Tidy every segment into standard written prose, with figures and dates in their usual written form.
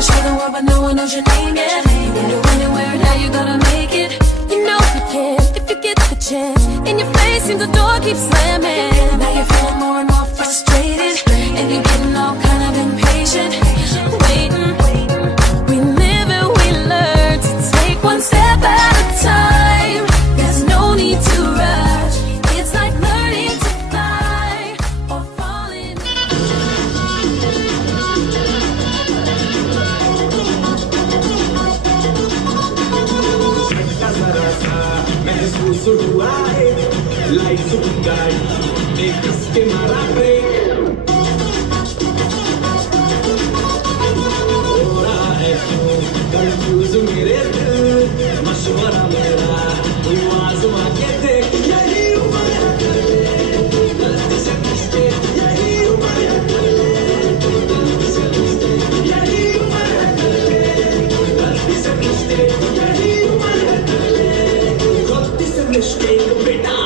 wanna show the world, but no one knows your name yet. You can do anywhere and how you gonna make it. You know you can if you get the chance. In your face, seems the door keeps slamming. Now you're feeling more and more frustrated, and you're getting all kind of impatient. Waiting, we live and we learn to take one step at a time. There's no need to rush. It's like learning to fly or falling. महसूस हुआ है life की गाड़ी एक इसके मारा break हो रहा है क्यों कंफ्यूज मेरे दिल मशवरा मेरा तू आजमा के देख यही उम्र है गलती से मिस्टेक यही उम्र है गलती से मिस्टेक यही उम्र है गलती से मिस्टेक यही उम्र है गलती से मिस्टेक बेटा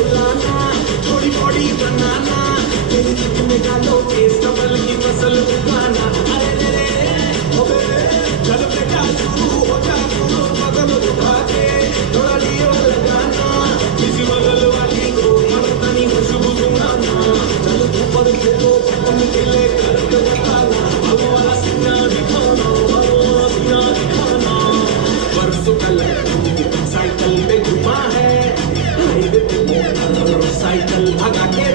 थोड़ी बॉडी बनाना तेरी दिल में डालो केस डबल की फसल उगाना अरे रे ओबे चल बेटा शुरू हो जा शुरू बगल उठा के थोड़ा लियो लगाना किसी बगल वाली को मस्तानी खुशबू सुनाना चल ऊपर फेरो पवन के ले कर बताना अब वाला सीना दिखाना सीना दिखाना परसों का लड्डू साइकिल पे घुमा है हाईवे पे मोटर साइकिल भगा के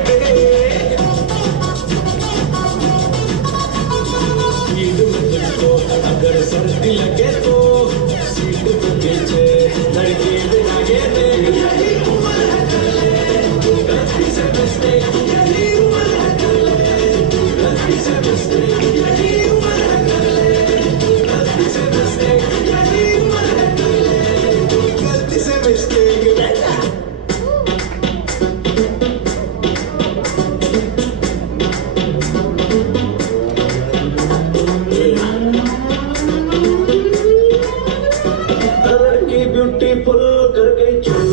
स्पीड में तुझको अगर सर्दी लगे तो सीट पे पीछे लड़के आगे दे यही उम्र है गलती से मिस्टेक यही उम्र है गलती से मिस्टेक यही उम्र है गलती से मिस्टेक यही उम्र है गलती से मिस्टेक बेटा ब्यूटीफुल कर गई चूल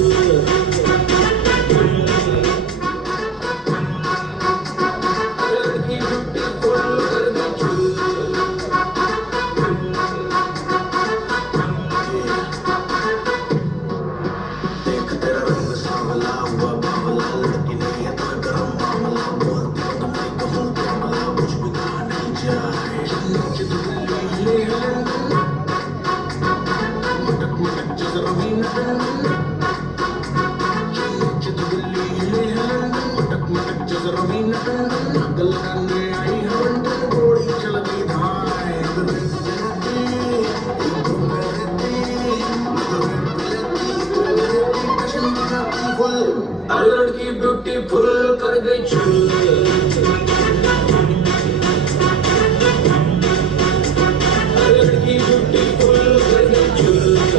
देख तेरा रंग सांवला हुआ बावला लड़की नहीं है तो गरम मामला बोलती हो तो मैं कहूँ क्या भला कुछ भी कहा नहीं जाए नीचे तो ले मटक मटक जरा भी नीचे तो दिल्ली हिले मटक मटक जरा भी गल करने आई हवन घोड़ी चल गई धाए लड़की ब्यूटीफुल कर गई चूल लड़की ब्यूटीफुल कर गई चूल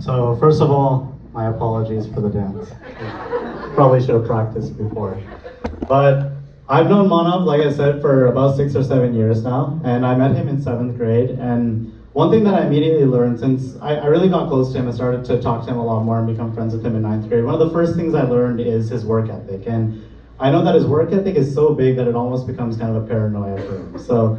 So first of all, my apologies for the dance. Probably should have practiced before. But I've known Manav, like I said, for about 6 or 7 years now, and I met him in 7th grade. And one thing that I immediately learned, since I really got close to him, I started to talk to him a lot more and become friends with him in 9th grade. One of the first things I learned is his work ethic. And I know that his work ethic is so big that it almost becomes kind of a paranoia for him. So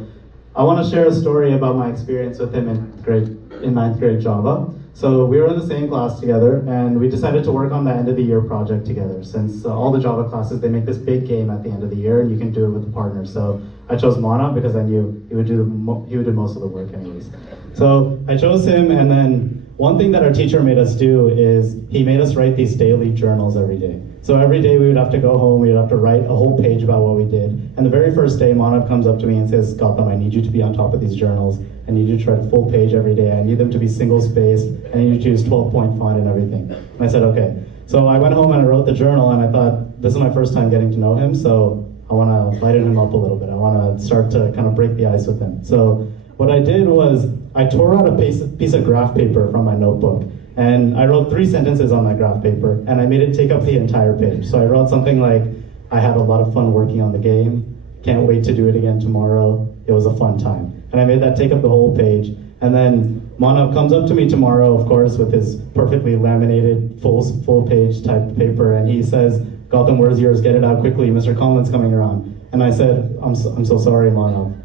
I want to share a story about my experience with him in 9th grade Java. So we were in the same class together, and we decided to work on the end of the year project together. Since all the Java classes, they make this big game at the end of the year, and you can do it with a partner. So I chose Manav because I knew he would do most of the work anyways. So I chose him, and then one thing that our teacher made us do is he made us write these daily journals every day. So every day we would have to go home, we would have to write a whole page about what we did. And the very first day, Manav comes up to me and says, Gautam, I need you to be on top of these journals. I need you to write a full page every day. I need them to be single-spaced. I need you to use 12-point font and everything. And I said, okay. So I went home and I wrote the journal, and I thought, this is my first time getting to know him, so I want to lighten him up a little bit. I want to start to kind of break the ice with him. So what I did was I tore out a piece of graph paper from my notebook, and I wrote 3 sentences on that graph paper, and I made it take up the entire page. So I wrote something like, I had a lot of fun working on the game, can't wait to do it again tomorrow, it was a fun time. And I made that take up the whole page. And then Manav comes up to me tomorrow, of course, with his perfectly laminated, full page type paper, and he says, Gautam, where's yours? Get it out quickly, Mr. Conlon's coming around. And I said, I'm so sorry, Manav.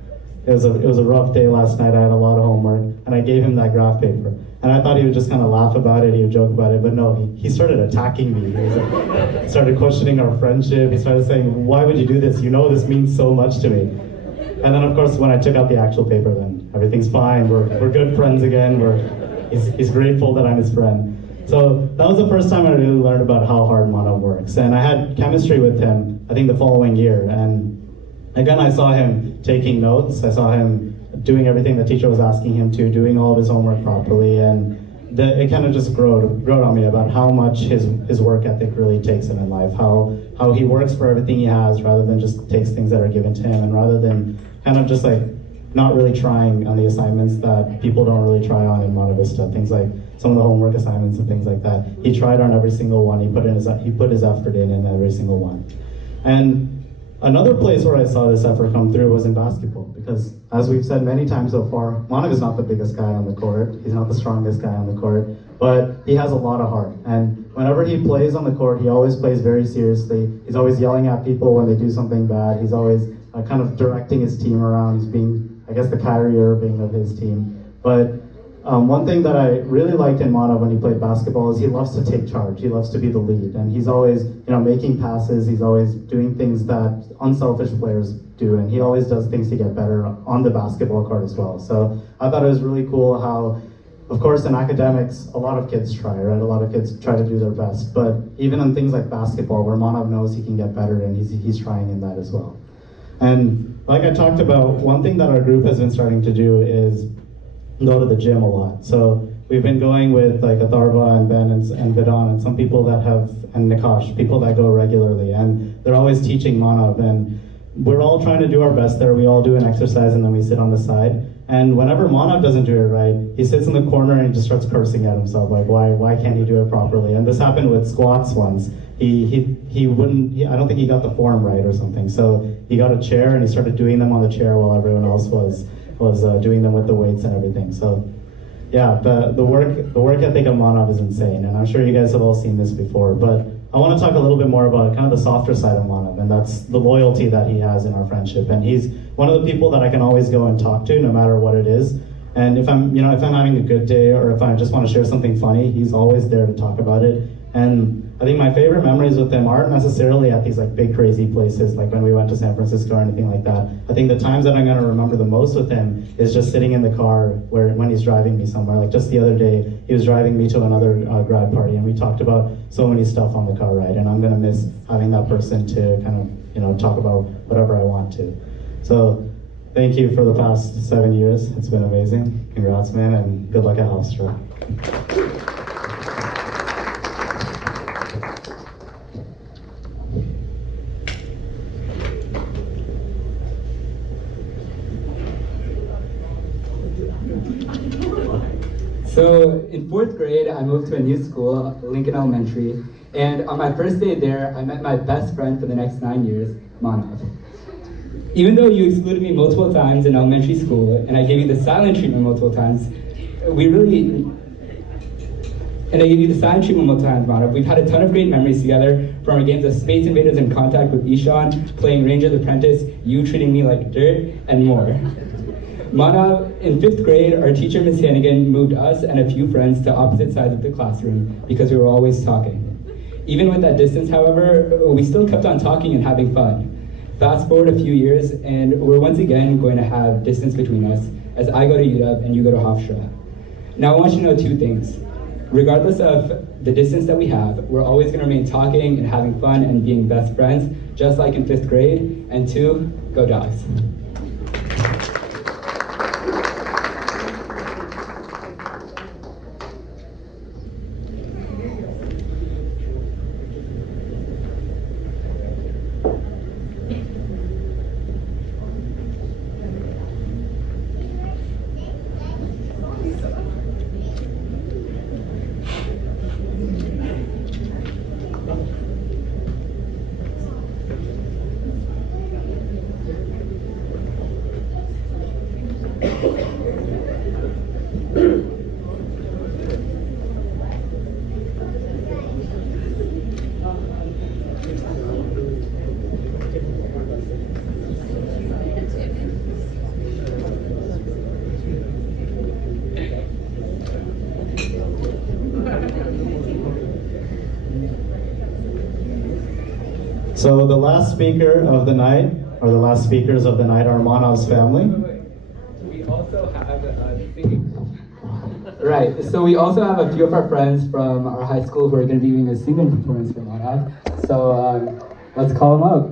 It was a rough day last night, I had a lot of homework, and I gave him that graph paper. And I thought he would just kind of laugh about it, he would joke about it, but no, he started attacking me. He started questioning our friendship, he started saying, why would you do this? You know this means so much to me. And then of course, when I took out the actual paper, then everything's fine, we're good friends again, he's grateful that I'm his friend. So that was the first time I really learned about how hard Manav works. And I had chemistry with him, I think the following year, and again, I saw him taking notes, I saw him doing everything the teacher was asking him to, doing all of his homework properly, and it kind of just growed on me about how much his work ethic really takes him in life, how he works for everything he has rather than just takes things that are given to him, and rather than kind of just like not really trying on the assignments that people don't really try on in Monte Vista, things like some of the homework assignments and things like that. He tried on every single one, he put his effort in every single one. And another place where I saw this effort come through was in basketball, because as we've said many times so far, Manav is not the biggest guy on the court, he's not the strongest guy on the court, but he has a lot of heart. And whenever he plays on the court, he always plays very seriously. He's always yelling at people when they do something bad. He's always kind of directing his team around. He's being, I guess, the Kyrie Irving of his team. But one thing that I really liked in Manav when he played basketball is he loves to take charge. He loves to be the lead, and he's always, making passes. He's always doing things that unselfish players do, and he always does things to get better on the basketball court as well. So I thought it was really cool how, of course, in academics, a lot of kids try, right? A lot of kids try to do their best, but even on things like basketball, where Manav knows he can get better, and he's trying in that as well. And like I talked about, one thing that our group has been starting to do is go to the gym a lot. So we've been going with like Atharva and Ben and Vidon and some people that and Nikash, people that go regularly, and they're always teaching Manav, and we're all trying to do our best there. We all do an exercise and then we sit on the side. And whenever Manav doesn't do it right, he sits in the corner and just starts cursing at himself, like why can't he do it properly? And this happened with squats once. He wouldn't. I don't think he got the form right or something. So he got a chair and he started doing them on the chair while everyone else was doing them with the weights and everything. So yeah, the work ethic of Manav is insane, and I'm sure you guys have all seen this before. But I want to talk a little bit more about kind of the softer side of Manav, and that's the loyalty that he has in our friendship. And he's one of the people that I can always go and talk to, no matter what it is. And if I'm having a good day, or if I just want to share something funny, he's always there to talk about it. And I think my favorite memories with him aren't necessarily at these like big crazy places, like when we went to San Francisco or anything like that. I think the times that I'm going to remember the most with him is just sitting in the car when he's driving me somewhere. Like just the other day, he was driving me to another grad party, and we talked about so many stuff on the car ride. And I'm going to miss having that person to kind of talk about whatever I want to. So thank you for the past 7 years. It's been amazing. Congrats, man, and good luck at Hofstra. So in 4th grade, I moved to a new school, Lincoln Elementary, and on my first day there, I met my best friend for the next 9 years, Manav. Even though you excluded me multiple times in elementary school, and I gave you the silent treatment multiple times, Manav, we've had a ton of great memories together, from our games of Space Invaders and Contact with Ishan, playing Ranger the Apprentice, you treating me like dirt, and more. Manav, in 5th grade, our teacher, Miss Hannigan, moved us and a few friends to opposite sides of the classroom because we were always talking. Even with that distance, however, we still kept on talking and having fun. Fast forward a few years, and we're once again going to have distance between us as I go to UW and you go to Hofstra. Now I want you to know 2 things. Regardless of the distance that we have, we're always going to remain talking and having fun and being best friends, just like in 5th grade. And 2, go Dogs. So the last speaker of the night, or the last speakers of the night, are Manav's family. We also have singing. Right, so we also have a few of our friends from our high school who are going to be doing a singing performance for Manav. So let's call them out.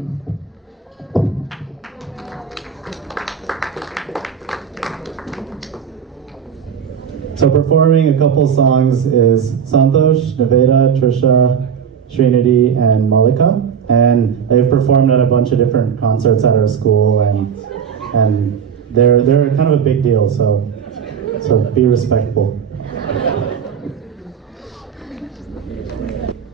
So performing a couple songs is Santosh, Naveda, Trisha, Trinity, and Malika. And they've performed at a bunch of different concerts at our school, and they're kind of a big deal, so be respectful.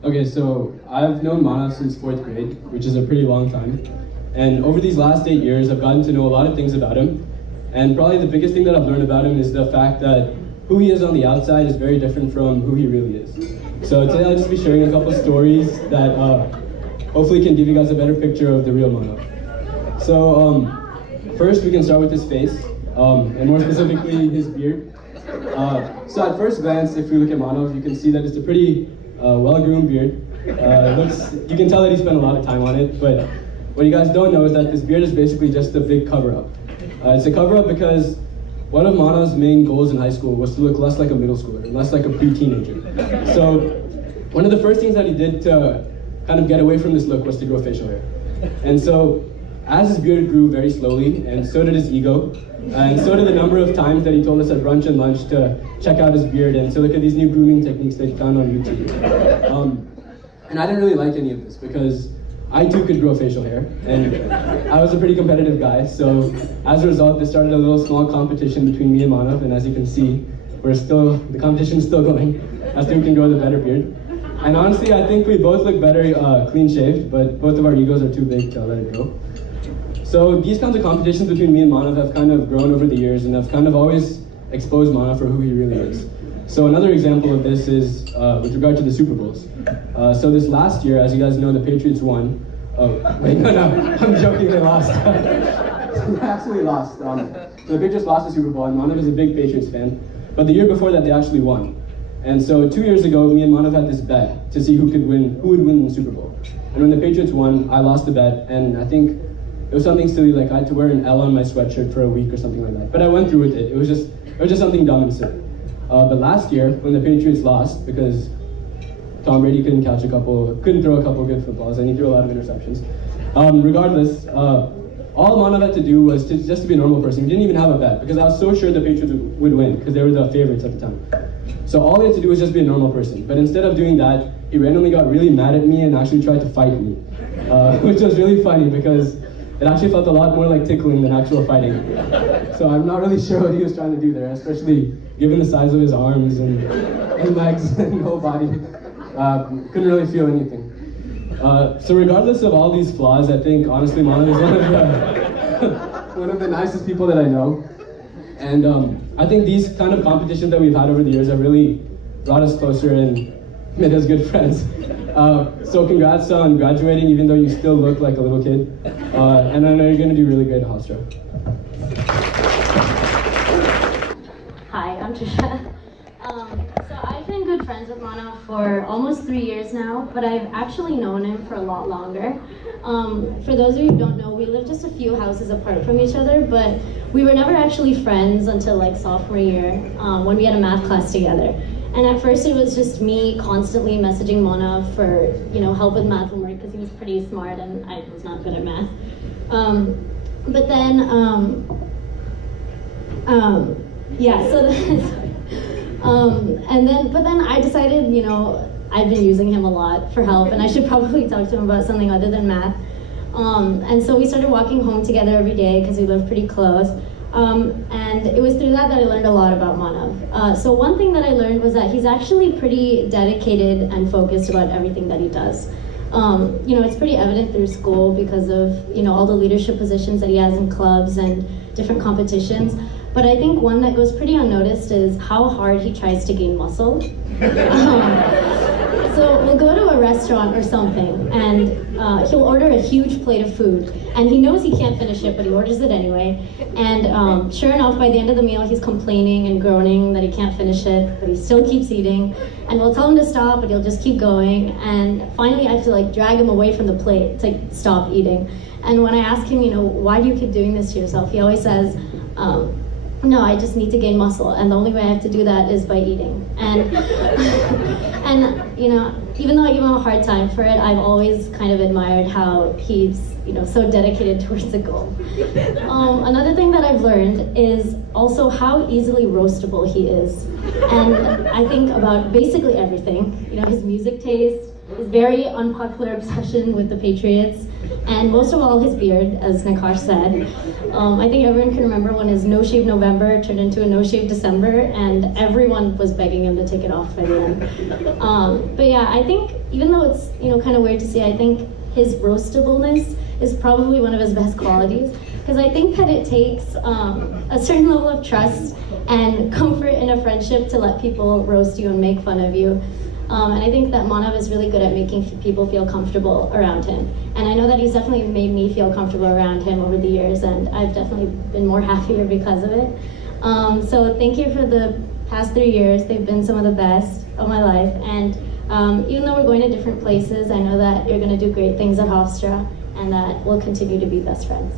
Okay, so I've known Manav since 4th grade, which is a pretty long time. And over these last 8 years, I've gotten to know a lot of things about him. And probably the biggest thing that I've learned about him is the fact that who he is on the outside is very different from who he really is. So today I'll just be sharing a couple stories that hopefully can give you guys a better picture of the real Manav. So first we can start with his face, and more specifically his beard. So at first glance, if we look at Manav, you can see that it's a pretty well-groomed beard. You can tell that he spent a lot of time on it, but what you guys don't know is that this beard is basically just a big cover-up. It's a cover-up because one of Manav's main goals in high school was to look less like a middle schooler, and less like a pre-teenager. So one of the first things that he did to kind of get away from this look was to grow facial hair. And so as his beard grew very slowly, and so did his ego, and so did the number of times that he told us at brunch and lunch to check out his beard and to look at these new grooming techniques that he found on YouTube. And I didn't really like any of this because I too could grow facial hair, and I was a pretty competitive guy, so as a result, they started a little small competition between me and Manav, and as you can see, the competition is still going, as to who can grow the better beard. And honestly, I think we both look better clean shaved, but both of our egos are too big to let it go. So these kinds of competitions between me and Manav have kind of grown over the years, and have kind of always exposed Manav for who he really is. So another example of this is with regard to the Super Bowls. So this last year, as you guys know, the Patriots won. Oh, wait, no, I'm joking, they lost. They actually lost. So the Patriots lost the Super Bowl, and Manav is a big Patriots fan. But the year before that, they actually won. And so 2 years ago, me and Manav had this bet to see who would win the Super Bowl. And when the Patriots won, I lost the bet, and I think it was something silly, like I had to wear an L on my sweatshirt for a week or something like that. But I went through with it. It was just something dumb and silly. But last year, when the Patriots lost, because Tom Brady couldn't throw a couple good footballs, and he threw a lot of interceptions. Regardless, all Manav had to do was just to be a normal person. He didn't even have a bet, because I was so sure the Patriots would win, because they were the favorites at the time. So all he had to do was just be a normal person. But instead of doing that, he randomly got really mad at me and actually tried to fight me, which was really funny, because it actually felt a lot more like tickling than actual fighting. So I'm not really sure what he was trying to do there, especially given the size of his arms and legs and whole body. Couldn't really feel anything. So regardless of all these flaws, I think honestly Manav is one of the nicest people that I know. And I think these kind of competitions that we've had over the years have really brought us closer and made us good friends. So congrats on graduating, even though you still look like a little kid. And I know you're going to do really great at Hofstra. Hi, I'm Trisha. So I've been good friends with Manav for almost 3 years now, but I've actually known him for a lot longer. For those of you who don't know, we live just a few houses apart from each other, but we were never actually friends until like sophomore year, when we had a math class together. And at first it was just me constantly messaging Manav for, help with math homework, because he was pretty smart and I was not good at math. But then, but then I decided, I've been using him a lot for help, and I should probably talk to him about something other than math. And so we started walking home together every day because we live pretty close. And it was through that I learned a lot about Manav. So one thing that I learned was that he's actually pretty dedicated and focused about everything that he does. It's pretty evident through school because of, all the leadership positions that he has in clubs and different competitions. But I think one that goes pretty unnoticed is how hard he tries to gain muscle. So we'll go to a restaurant or something, and he'll order a huge plate of food, and he knows he can't finish it, but he orders it anyway. And sure enough, by the end of the meal, he's complaining and groaning that he can't finish it, but he still keeps eating. And we'll tell him to stop, but he'll just keep going. And finally, I have to drag him away from the plate to stop eating. And when I ask him, why do you keep doing this to yourself? He always says, no, I just need to gain muscle, and the only way I have to do that is by eating. And even though I give him a hard time for it, I've always kind of admired how he's so dedicated towards the goal. Another thing that I've learned is also how easily roastable he is, and I think about basically everything. His music taste, his very unpopular obsession with the Patriots, and most of all his beard, as Nakash said. I think everyone can remember when his No Shave November turned into a No Shave December, and everyone was begging him to take it off by the end. But yeah, I think even though it's kind of weird to see, I think his roastableness is probably one of his best qualities, because I think that it takes a certain level of trust and comfort in a friendship to let people roast you and make fun of you. And I think that Manav is really good at making people feel comfortable around him. And I know that he's definitely made me feel comfortable around him over the years, and I've definitely been more happier because of it. So thank you for the past 3 years. They've been some of the best of my life. And even though we're going to different places, I know that you're going to do great things at Hofstra, and that we'll continue to be best friends.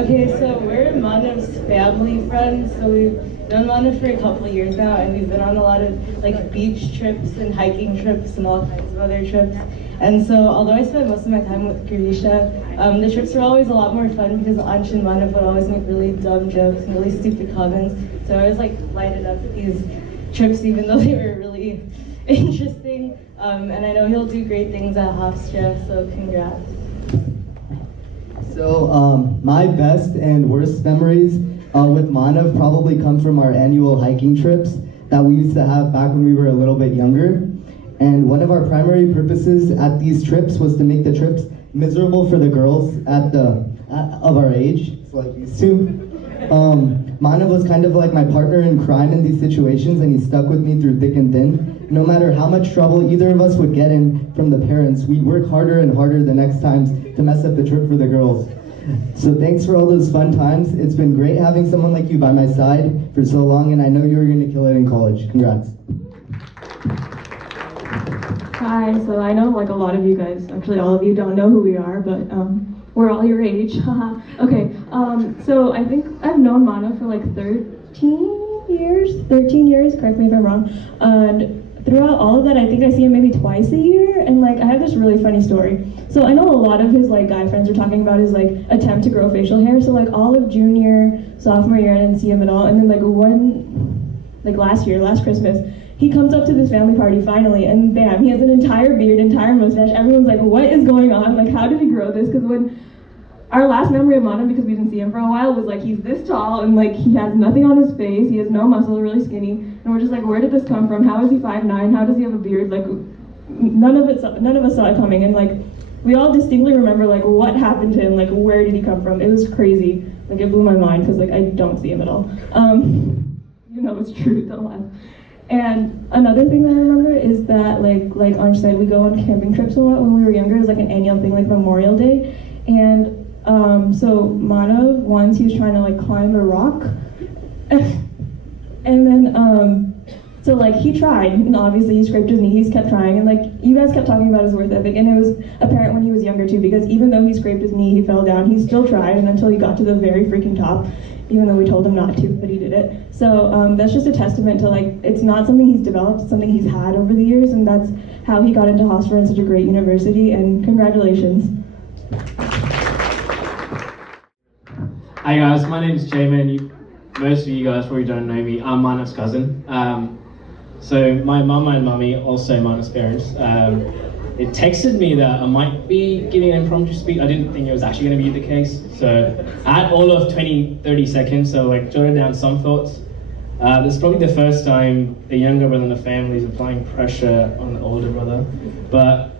Okay, so we're Manav's family friends, so we've known Manav for a couple of years now, and we've been on a lot of beach trips and hiking trips and all kinds of other trips. And so although I spent most of my time with Grisha, the trips were always a lot more fun because Ansh and Manav would always make really dumb jokes and really stupid comments. So I always lighted up these trips, even though they were really interesting. And I know he'll do great things at Hofstra, so congrats. So my best and worst memories with Manav probably come from our annual hiking trips that we used to have back when we were a little bit younger. And one of our primary purposes at these trips was to make the trips miserable for the girls of our age, so like used to. Manav was kind of like my partner in crime in these situations, and he stuck with me through thick and thin. No matter how much trouble either of us would get in from the parents, we'd work harder and harder the next times to mess up the trip for the girls. So thanks for all those fun times. It's been great having someone like you by my side for so long, and I know you're going to kill it in college. Congrats. Hi, so I know like a lot of you guys, actually all of you don't know who we are, but we're all your age. Okay, so I think I've known Manav for like 13 years, correct me if I'm wrong. And throughout all of that, I think I see him maybe twice a year, and like I have this really funny story. So I know a lot of his like guy friends are talking about his like attempt to grow facial hair. So like all of junior, sophomore year, I didn't see him at all. And then last Christmas, he comes up to this family party finally, and bam, he has an entire beard, entire mustache. Everyone's like, what is going on? Like, how did he grow this? Because when our last memory of Manav, because we didn't see him for a while, was like he's this tall and like he has nothing on his face, he has no muscle, really skinny, and we're just like, where did this come from? How is he 5'9"? How does he have a beard? Like, none of us saw it coming, and like we all distinctly remember like what happened to him, like where did he come from? It was crazy. Like it blew my mind because like I don't see him at all. You know it's true, don't laugh. And another thing that I remember is that like Ansh said, we go on camping trips a lot when we were younger. It was like an annual thing, like Memorial Day. And so Manav, once he was trying to like climb a rock. And then, so like he tried, and obviously he scraped his knee, he's kept trying. And like you guys kept talking about his work ethic, and it was apparent when he was younger too, because even though he scraped his knee, he fell down, he still tried, and until he got to the very freaking top, even though we told him not to, but he did it. So that's just a testament to like, it's not something he's developed, it's something he's had over the years, and that's how he got into Hofstra in such a great university, and congratulations. Hi guys, my name is Jamin. Most of you guys probably don't know me. I'm Manav's cousin. So my mum and mummy, also Manav's parents, it texted me that I might be giving an impromptu speech. I didn't think it was actually going to be the case. So I had all of 20-30 seconds, so like jotted down some thoughts. This is probably the first time the younger brother in the family is applying pressure on the older brother. But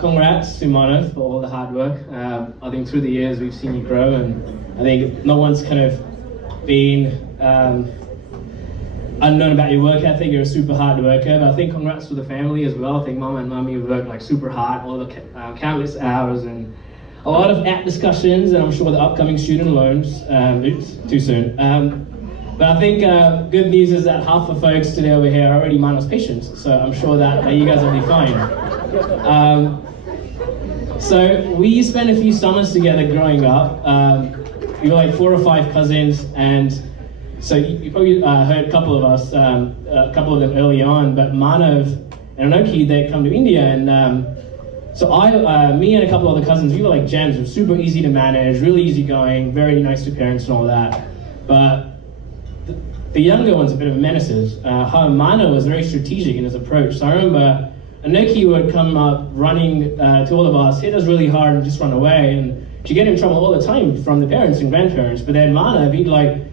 congrats to Manav for all the hard work. I think through the years we've seen you grow, and I think no one's kind of been unknown about your work ethic. You're a super hard worker, but I think congrats to the family as well. I think mum and mummy have worked like super hard, all the countless hours, and a lot of app discussions, and I'm sure the upcoming student loans, oops, too soon. But I think good news is that half the folks today over here are already Manav's patients, so I'm sure that you guys will be fine. So we spent a few summers together growing up. We were like 4 or 5 cousins, and so you probably heard a couple of us, a couple of them early on, but Manav and Anoki, they come to India, and so me and a couple of other cousins, we were like gems. We were super easy to manage, really easygoing, very nice to parents and all that. But the younger ones are a bit of menaces. Manav was very strategic in his approach. So I remember Anoki would come up running to all of us, hit us really hard and just run away, and she'd get in trouble all the time from the parents and grandparents. But then Manav, he'd like,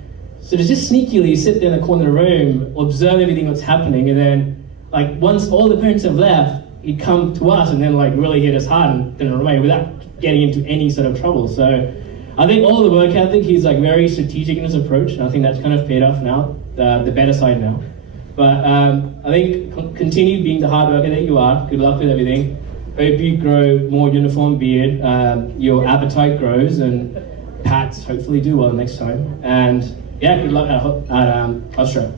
so to just sneakily sit there in the corner of the room, observe everything that's happening, and then like once all the parents have left, he'd come to us and then like really hit us hard and then run away without getting into any sort of trouble. So I think all the work ethic, he's like very strategic in his approach, and I think that's kind of paid off now, the better side now. But I think continue being the hard worker that you are. Good luck with everything. Hope you grow more uniform beard, your appetite grows, and Pats hopefully do well next time. And yeah, good luck at Hofstra.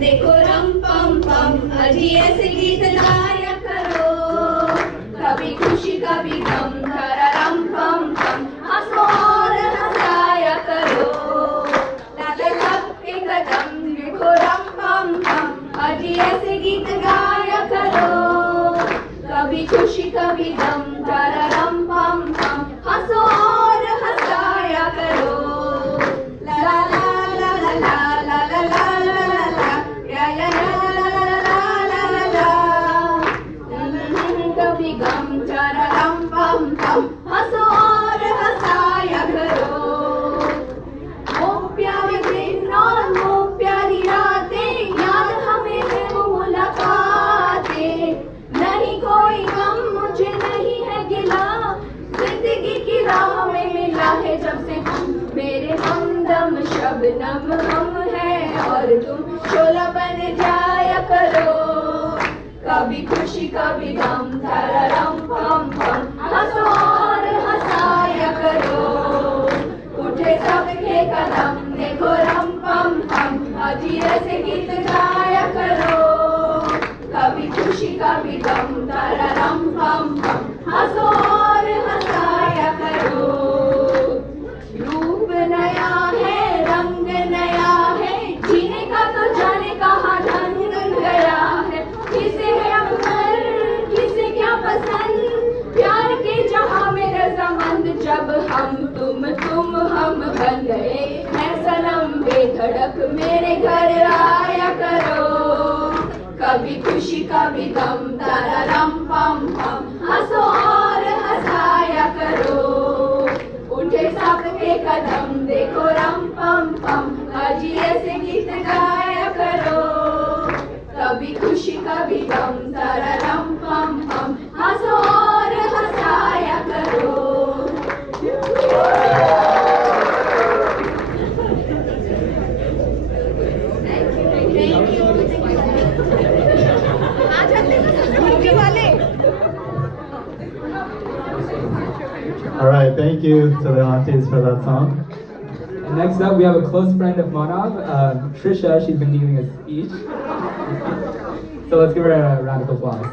Dekho ram pam pam अजी ऐसे गीत गाया करो, कभी खुशी कभी गम, धररम पम पम, हंसो और हंसाया करो, लाले सबके कदम देखो रम पम पम, अजी ऐसे गीत गाया करो, कभी खुशी कभी गम, धररम पम पम, हंसो और हंसाया करो, ला ला ला ला ला ला ला ला ला ला ला, या या या ला ला ला ला ला ला, कभी गम धररम पम पम, हंसो और हंसाया करो, वो प्यारे दिन और वो प्यारी रातें, याद हमें है वो मुलाकातें, नहीं कोई गम मुझे नहीं है गिला, जिंदगी की राह में मिला है जब से तुम, मेरे हमदम शबनम हम है और तुम शोला बन जाया करो, कभी खुशी कभी गम, धररम पम पम, हंसो और हंसाया करो, उठे सबके कदम देखो रम पम पम, अजी ऐसे गीत गाया करो, कभी खुशी कभी गम, धररम पम पम, हंसो और हंसाया करो, रूप नया है रंग नया है, जीने का तो जाने कहाँ ढंग गया है, किसे है अमर किसे क्या पसंद, प्यार के जहाँ में रजामंद, जब हम हम बन गए है सनम बेधड़क, मेरे घर आया करो, कभी खुशी कभी गम, धररम पम पम, हंसो और हंसाया करो, उठे सबके कदम देखो रम पम पम, अजी ऐसे गीत गाया करो, कभी खुशी कभी गम, धररम पम पम, हंसो और हंसाया करो। All right, thank you to the aunties for that song. And next up, we have a close friend of Manav, Trisha. She's been giving a speech. So let's give her a round of applause.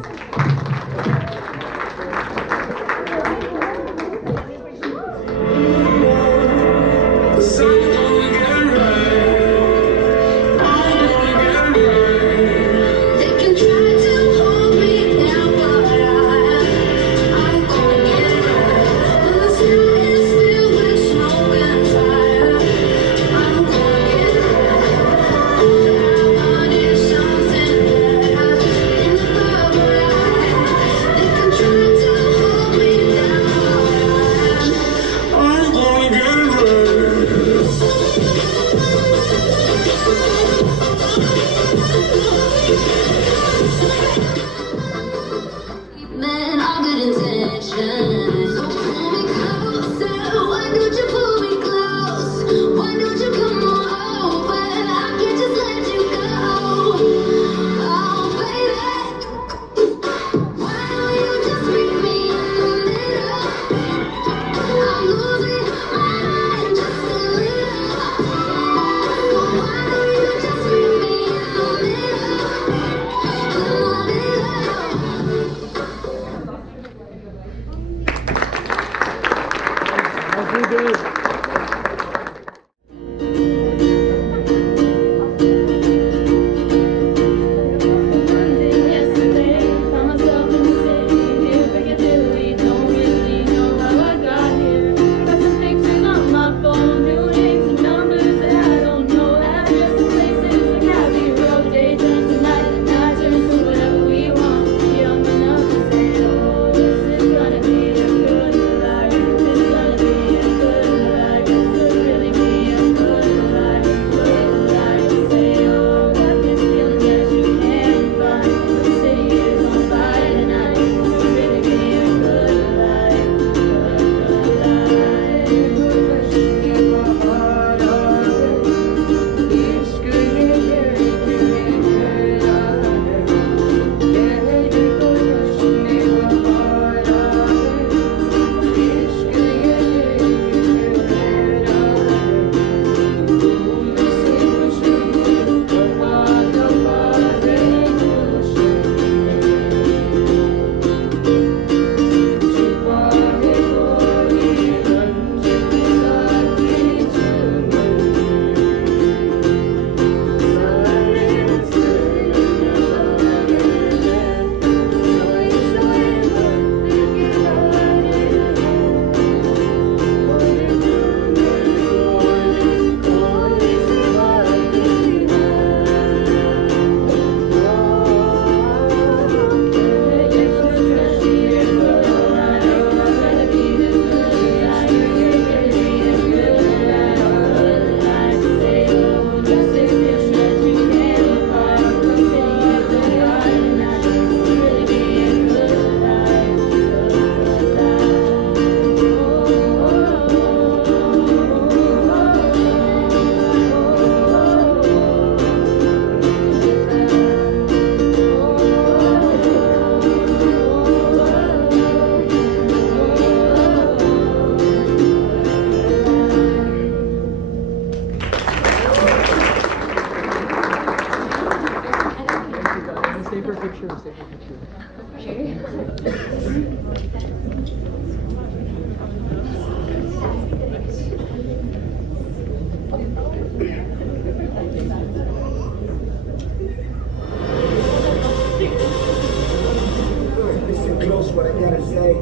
Listen close what I gotta say.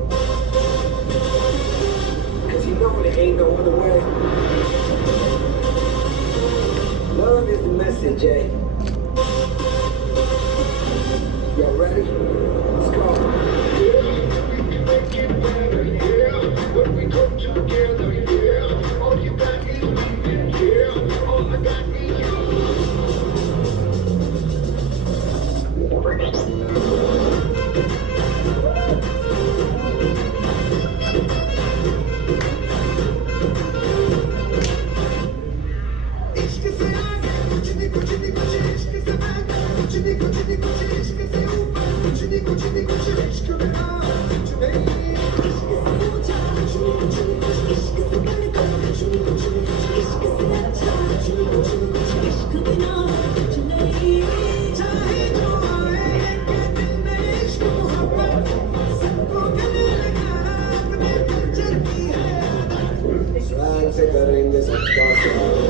Cause you know there ain't no other way. Love is the message, eh? Y'all ready? Let's go. इश्क से आगे कुछ नहीं कुछ नहीं कुछ इश्क से आगे कुछ नहीं कुछ नहीं कुछ इश्क से ऊपर कुछ नहीं कुछ नहीं कुछ इश्क बिना कुछ नहीं इश्क से ऊंचा कुछ नहीं कुछ इश्क से बढ़कर कुछ नहीं कुछ इश्क से अच्छा कुछ नहीं कुछ इश्क बिना कुछ नहीं चाहे जो आए के दिल में इश्क मोहब्बत सबको गले लगाना अपने कल्चर की है स्वैग से करेंगे सबका स्वागत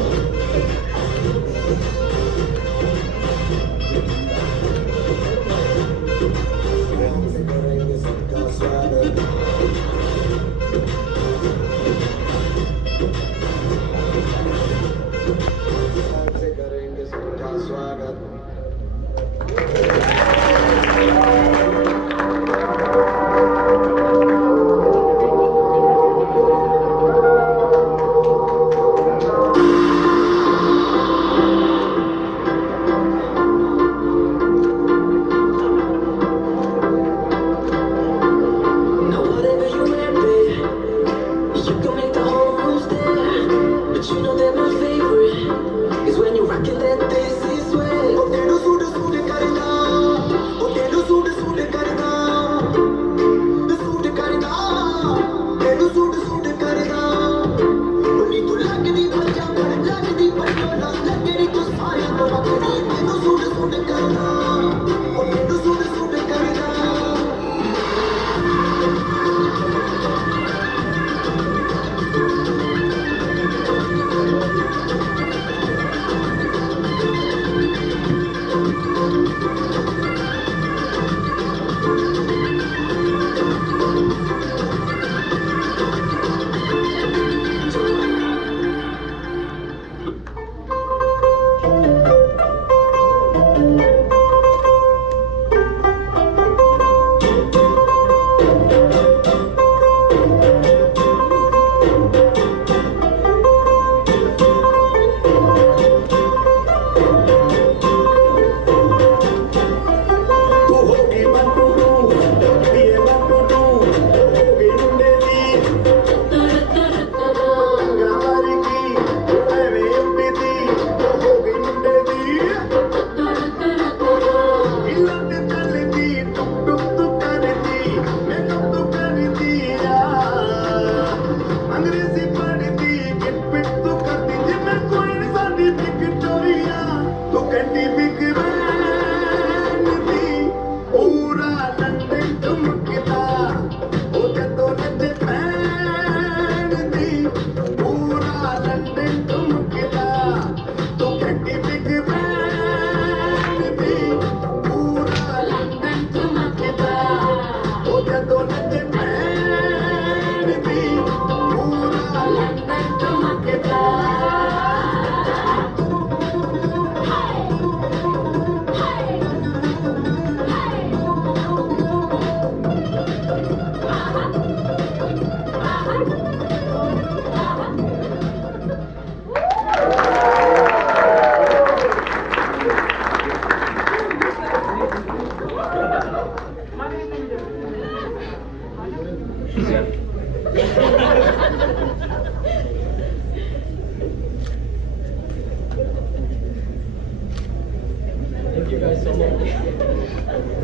Thank you guys so much.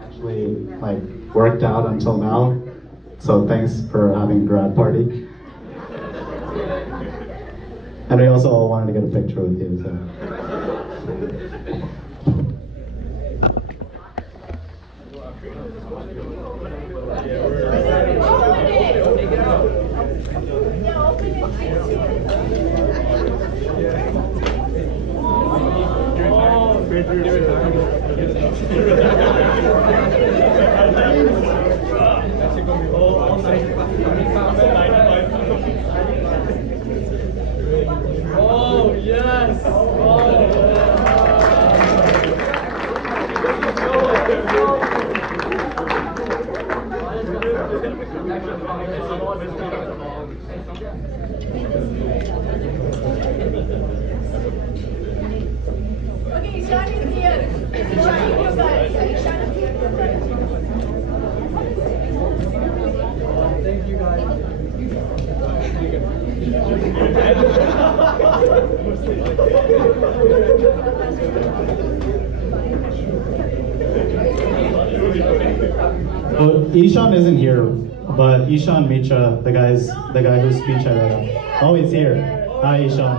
Actually, like, worked out until now. So thanks for having grad party. And we also all wanted to get a picture with you. So. Oh, yes! Okay, Sean is here. Sean, you guys. Sean is here. Thank you guys. So Ishan isn't here, but Ishan Mitra, the guy whose speech I read out. Oh, he's here. Hi, Ishan.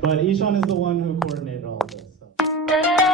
But Ishan is the one who coordinated all of this. So.